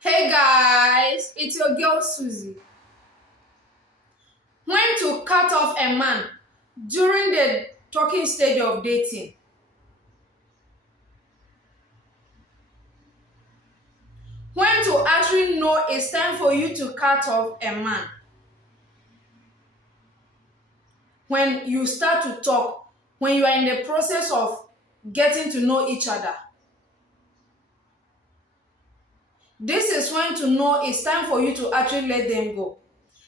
Hey guys, it's your girl Suzie. When to cut off a man during the talking stage of dating. When to actually know it's time for you to cut off a man. When you start to talk, when you are in the process of getting to know each other. This is when to know it's time for you to actually let them go.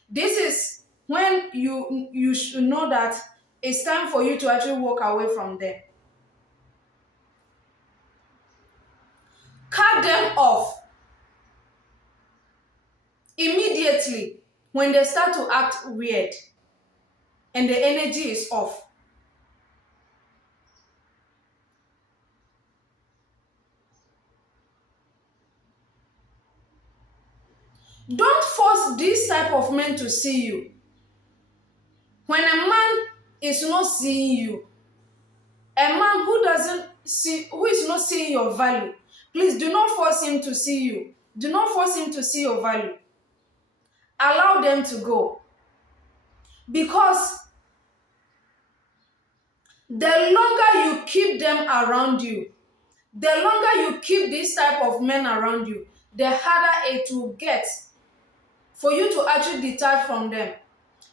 This is when you should know that it's time for you to actually walk away from them. Cut them off immediately when they start to act weird and the energy is off. Don't force this type of men to see you. When a man is not seeing you, a man who is not seeing your value, please do not force him to see you. Do not force him to see your value. Allow them to go. Because the longer you keep them around you, the longer you keep this type of men around you, the harder it will get for you to actually detach from them.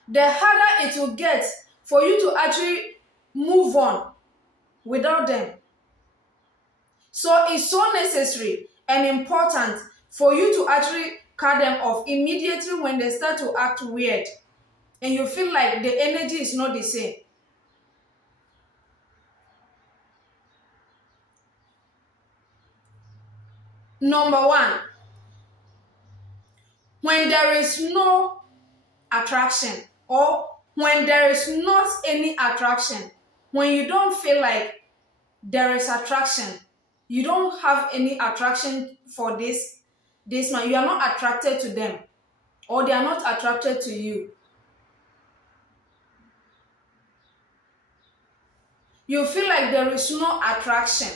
The harder it will get for you to actually move on without them. So it's so necessary and important for you to actually cut them off immediately when they start to act weird and you feel like the energy is not the same. Number one, when there is no attraction or when there is not any attraction, when you don't feel like there is attraction, you don't have any attraction for this man, you are not attracted to them or they are not attracted to you. You feel like there is no attraction.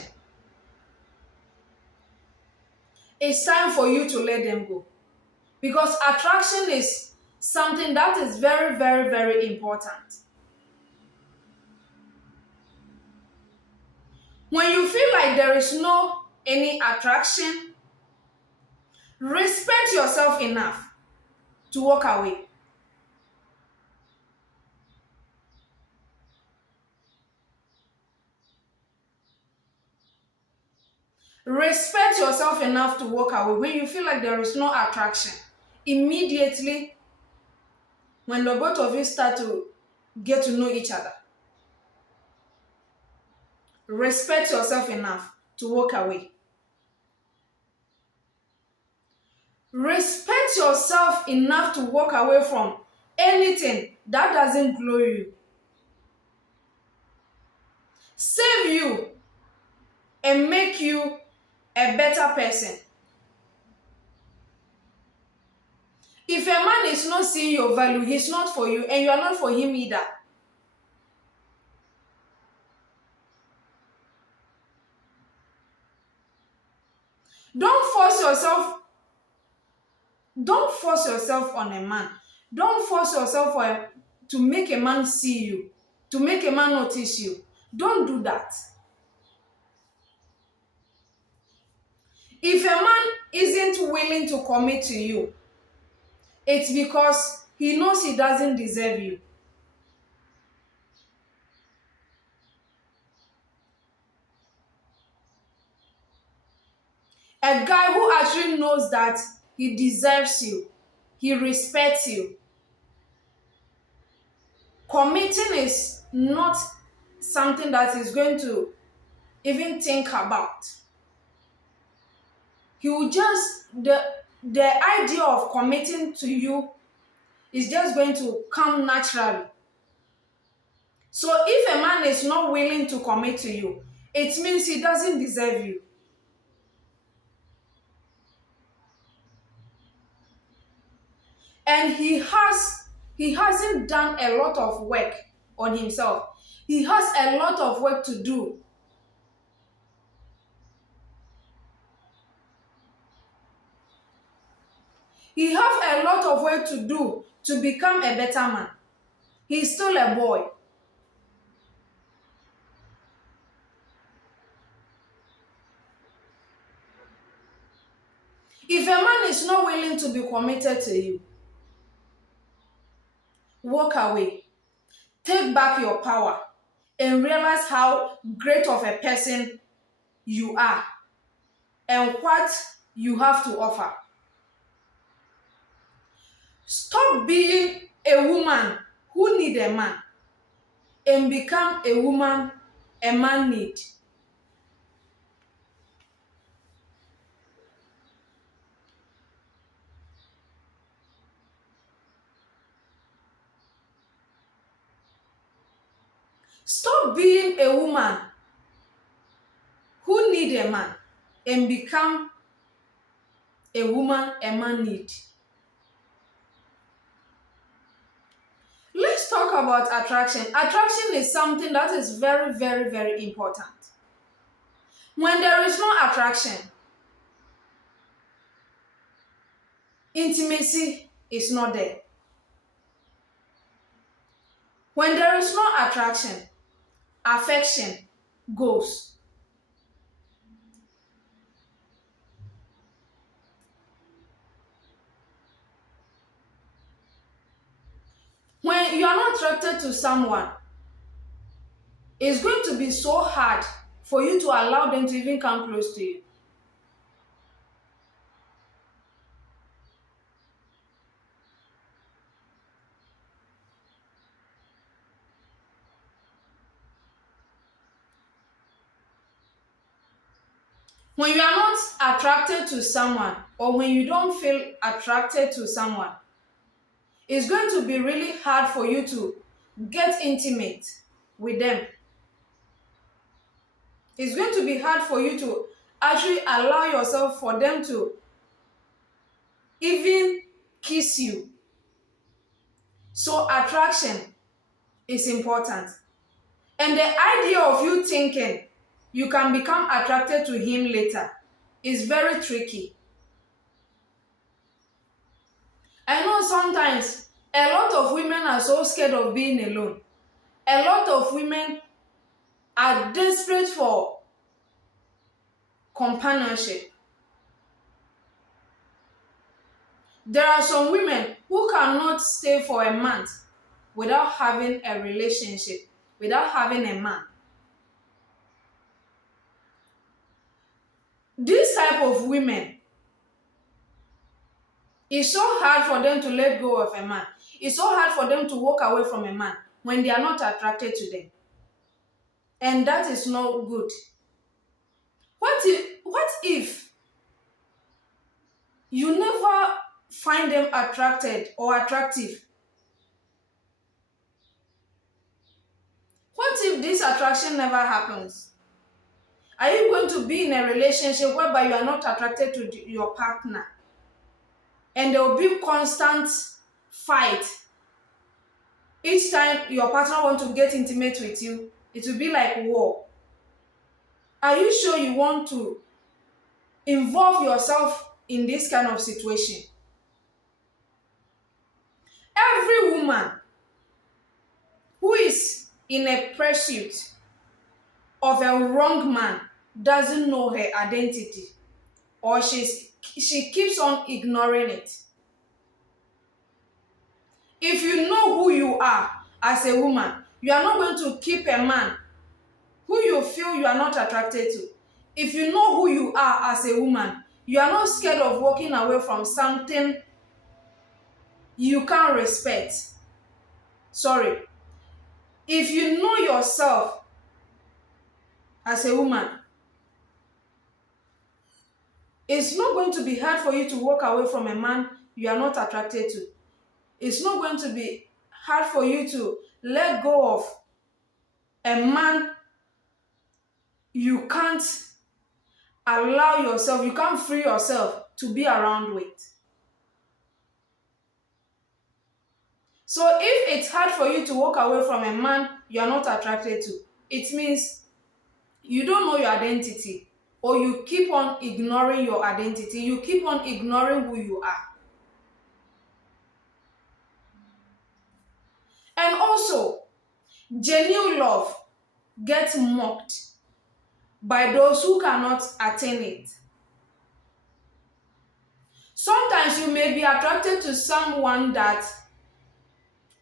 It's time for you to let them go. Because attraction is something that is very, very, very important. When you feel like there is no any attraction, respect yourself enough to walk away. Respect yourself enough to walk away when you feel like there is no attraction. Immediately, when the both of you start to get to know each other, respect yourself enough to walk away. Respect yourself enough to walk away from anything that doesn't glow you. Save you and make you a better person. If a man is not seeing your value, he's not for you and you are not for him either. Don't force yourself. Don't force yourself on a man. Don't force yourself to make a man see you, to make a man notice you. Don't do that. If a man isn't willing to commit to you, it's because he knows he doesn't deserve you. A guy who actually knows that he deserves you, he respects you. Committing is not something that he's going to even think about. He will just, the idea of committing to you is just going to come naturally. So if a man is not willing to commit to you, it means he doesn't deserve you. And he hasn't done a lot of work on himself. He has a lot of work to do. He have a lot of work to do to become a better man. He's still a boy. If a man is not willing to be committed to you, walk away. Take back your power and realize how great of a person you are and what you have to offer. Stop being a woman who need a man and become a woman a man need. Stop being a woman who need a man and become a woman a man need. Let's talk about attraction. Attraction is something that is very, very, very important. When there is no attraction, intimacy is not there. When there is no attraction, affection goes. When you are not attracted to someone, it's going to be so hard for you to allow them to even come close to you. When you are not attracted to someone, or when you don't feel attracted to someone, it's going to be really hard for you to get intimate with them. It's going to be hard for you to actually allow yourself for them to even kiss you. So attraction is important. And the idea of you thinking you can become attracted to him later is very tricky. I know sometimes a lot of women are so scared of being alone. A lot of women are desperate for companionship. There are some women who cannot stay for a month without having a relationship, without having a man. This type of women, it's so hard for them to let go of a man. It's so hard for them to walk away from a man when they are not attracted to them. And that is not good. What if you never find them attracted or attractive? What if this attraction never happens? Are you going to be in a relationship whereby you are not attracted to your partner? And there will be constant fight. Each time your partner wants to get intimate with you, it will be like war. Are you sure you want to involve yourself in this kind of situation? Every woman who is in a pursuit of a wrong man doesn't know her identity, or she keeps on ignoring it. If you know who you are as a woman, you are not going to keep a man who you feel you are not attracted to. If you know who you are as a woman, you are not scared of walking away from something you can't respect. Sorry. If you know yourself as a woman, it's not going to be hard for you to walk away from a man you are not attracted to. It's not going to be hard for you to let go of a man you can't allow yourself, you can't free yourself to be around with. So if it's hard for you to walk away from a man you are not attracted to, it means you don't know your identity, or you keep on ignoring your identity. You keep on ignoring who you are. And also, genuine love gets mocked by those who cannot attain it. Sometimes you may be attracted to someone that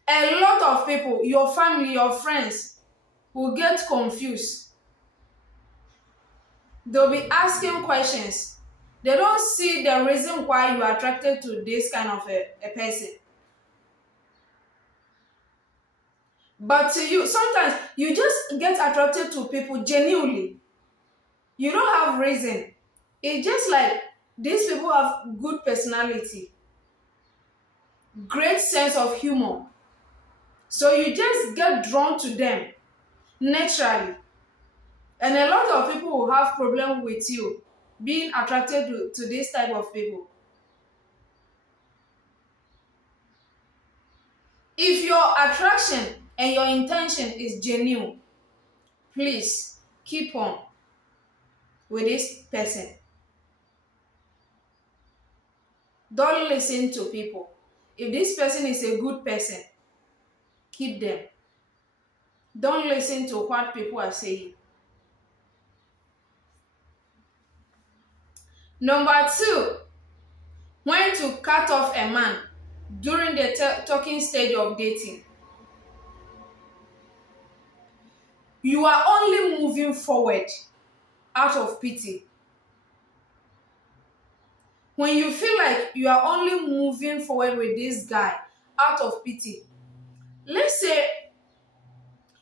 a lot of people, your family, your friends, will get confused. They'll be asking questions. They don't see the reason why you are attracted to this kind of a person. But to you, sometimes you just get attracted to people genuinely. You don't have reason. It's just like these people have good personality, great sense of humor. So you just get drawn to them naturally. And a lot of people will have problem with you being attracted to this type of people. If your attraction and your intention is genuine, please keep on with this person. Don't listen to people. If this person is a good person, keep them. Don't listen to what people are saying. Number two, when to cut off a man during the talking stage of dating. You are only moving forward out of pity. When you feel like you are only moving forward with this guy out of pity, let's say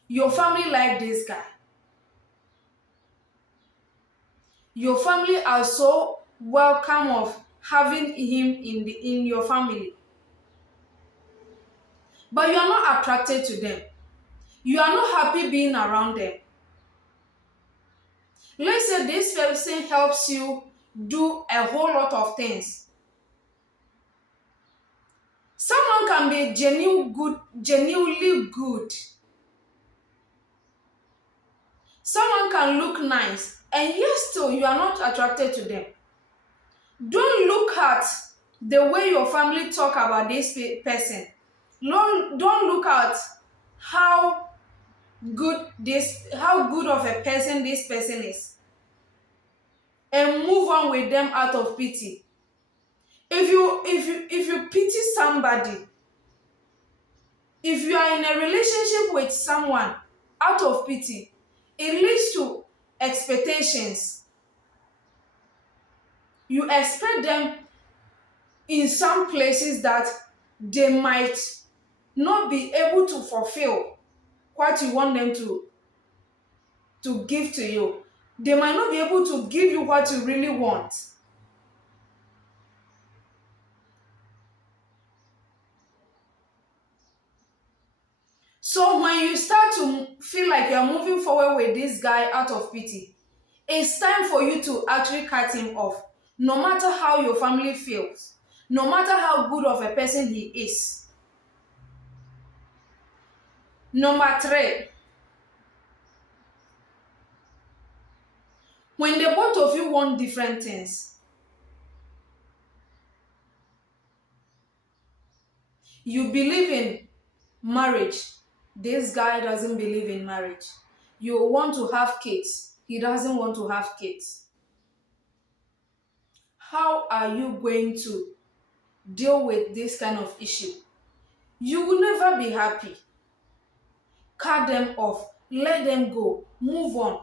your family like this guy. Your family are so welcome of having him in your family. But you are not attracted to them. You are not happy being around them. Let's say this person helps you do a whole lot of things. Someone can be genuinely good. Someone can look nice, and yet still you are not attracted to them. Don't look at the way your family talk about this person. Don't look at how good of a person this person is, and move on with them out of pity. If you pity somebody, if you are in a relationship with someone out of pity, it leads to expectations. You expect them in some places that they might not be able to fulfill what you want them to give to you. They might not be able to give you what you really want. So when you start to feel like you're moving forward with this guy out of pity, it's time for you to actually cut him off. No matter how your family feels, no matter how good of a person he is. Number three, when the both of you want different things, you believe in marriage. This guy doesn't believe in marriage. You want to have kids. He doesn't want to have kids. How are you going to deal with this kind of issue? You will never be happy. Cut them off. Let them go. Move on.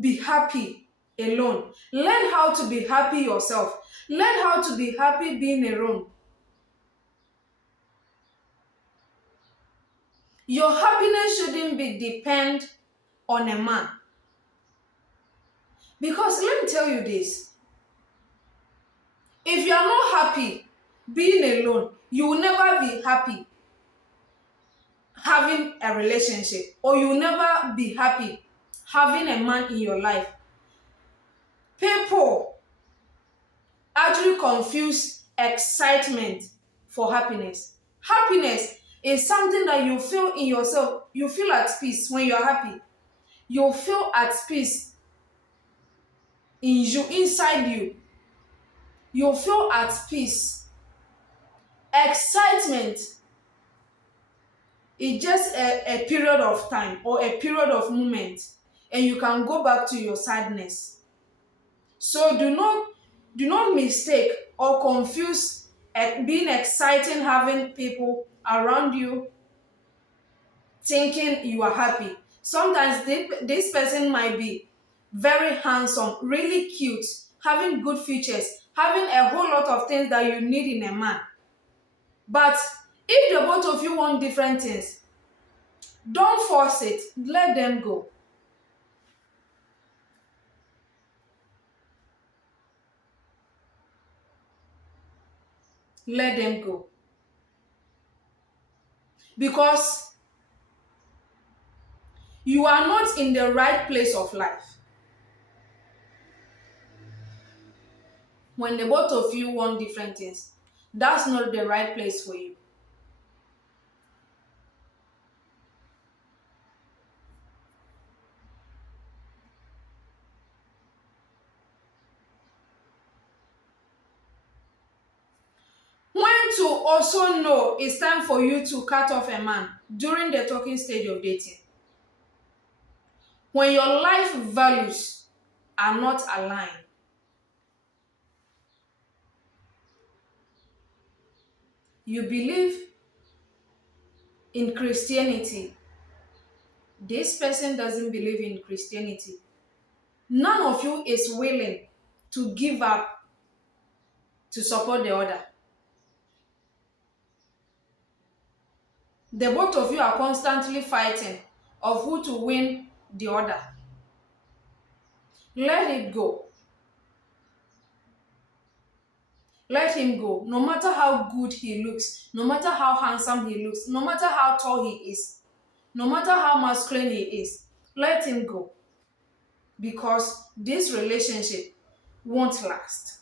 Be happy alone. Learn how to be happy yourself. Learn how to be happy being alone. Your happiness shouldn't be depend on a man. Because let me tell you this. If you are not happy being alone, you will never be happy having a relationship, or you will never be happy having a man in your life. People actually confuse excitement for happiness. Happiness is something that you feel in yourself. You feel at peace when you are happy. You feel at peace in you, inside you. You feel at peace. Excitement It's just a period of time or a period of moment, and you can go back to your sadness. So do not mistake or confuse being exciting, having people around you thinking you are happy. Sometimes this person might be very handsome, really cute, having good features, having a whole lot of things that you need in a man. But if the both of you want different things, don't force it. Let them go. Let them go. Because you are not in the right place of life. When the both of you want different things, that's not the right place for you. When to also know it's time for you to cut off a man during the talking stage of dating. When your life values are not aligned. You believe in Christianity. This person doesn't believe in Christianity. None of you is willing to give up to support the other. The both of you are constantly fighting of who to win the other. Let it go. Let him go. No matter how good he looks, no matter how handsome he looks, no matter how tall he is, no matter how masculine he is, let him go. Because this relationship won't last.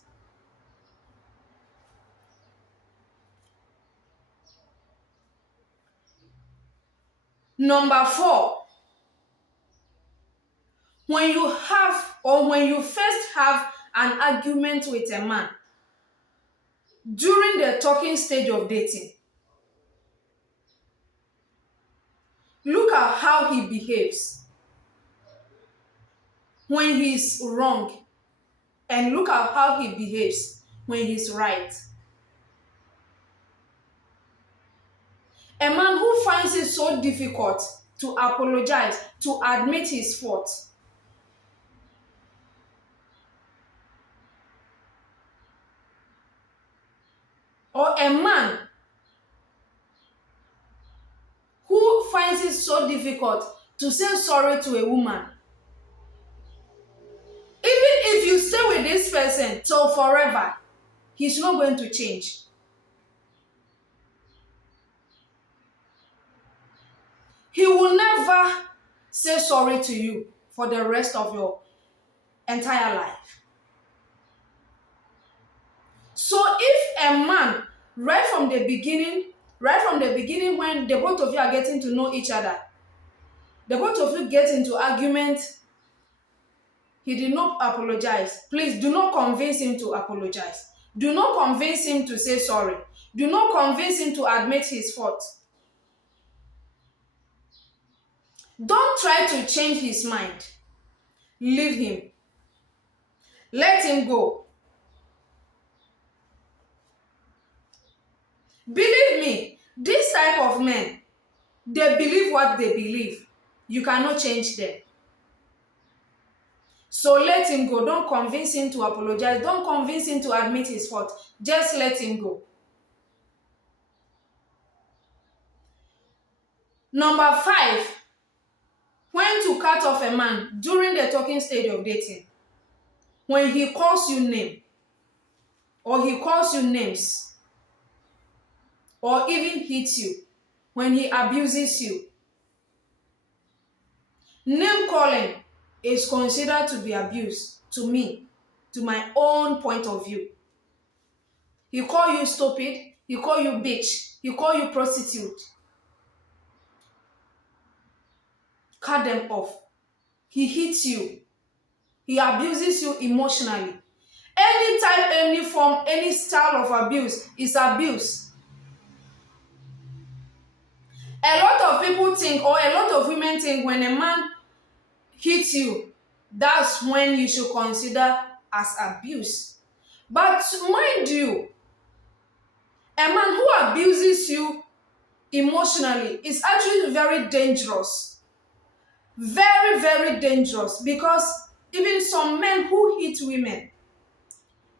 Number 4, when you have or when you first have an argument with a man during the talking stage of dating, look at how he behaves when he's wrong, and look at how he behaves when he's right. A man who finds it so difficult to apologize, to admit his fault, or a man who finds it so difficult to say sorry to a woman, even if you stay with this person till forever, he's not going to change. He will never say sorry to you for the rest of your entire life. So if a man, right from the beginning when the both of you are getting to know each other, the both of you get into argument, he did not apologize. Please do not convince him to apologize. Do not convince him to say sorry. Do not convince him to admit his fault. Don't try to change his mind. Leave him. Let him go. Believe me, this type of men, they believe what they believe. You cannot change them. So let him go. Don't convince him to apologize. Don't convince him to admit his fault. Just let him go. Number 5, when to cut off a man during the talking stage of dating. When he calls you name, or he calls you names, or even hits you, when he abuses you. Name calling is considered to be abuse to me, to my own point of view. He call you stupid, he call you bitch, he call you prostitute. Cut them off. He hits you. He abuses you emotionally. Any type, any form, any style of abuse is abuse. A lot of people think, or a lot of women think, when a man hits you, that's when you should consider as abuse. But mind you, a man who abuses you emotionally is actually very dangerous. Very, very dangerous, because even some men who hit women,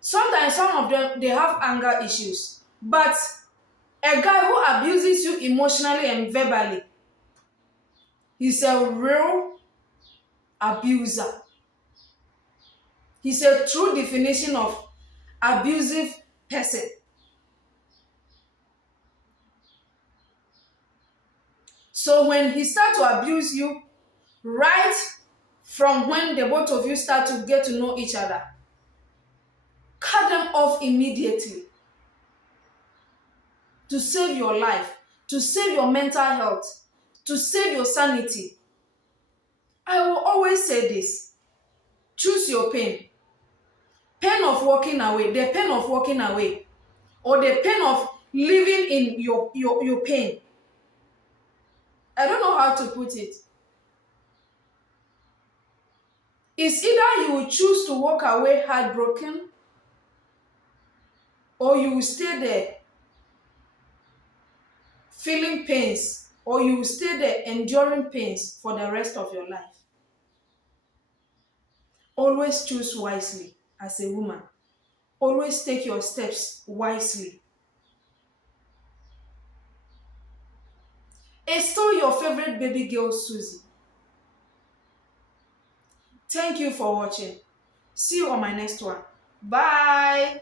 sometimes some of them, they have anger issues. But a guy who abuses you emotionally and verbally, he's a real abuser. He's a true definition of abusive person. So when he starts to abuse you, right from when the both of you start to get to know each other, cut them off immediately, to save your life, to save your mental health, to save your sanity. I will always say this: choose your pain. Pain of walking away, the pain of walking away, or the pain of living in your pain. I don't know how to put it. It's either you will choose to walk away heartbroken, or you will stay there feeling pains, or you will stay there enduring pains for the rest of your life. Always choose wisely as a woman. Always take your steps wisely. It's still your favorite baby girl, Suzie. Thank you for watching. See you on my next one. Bye.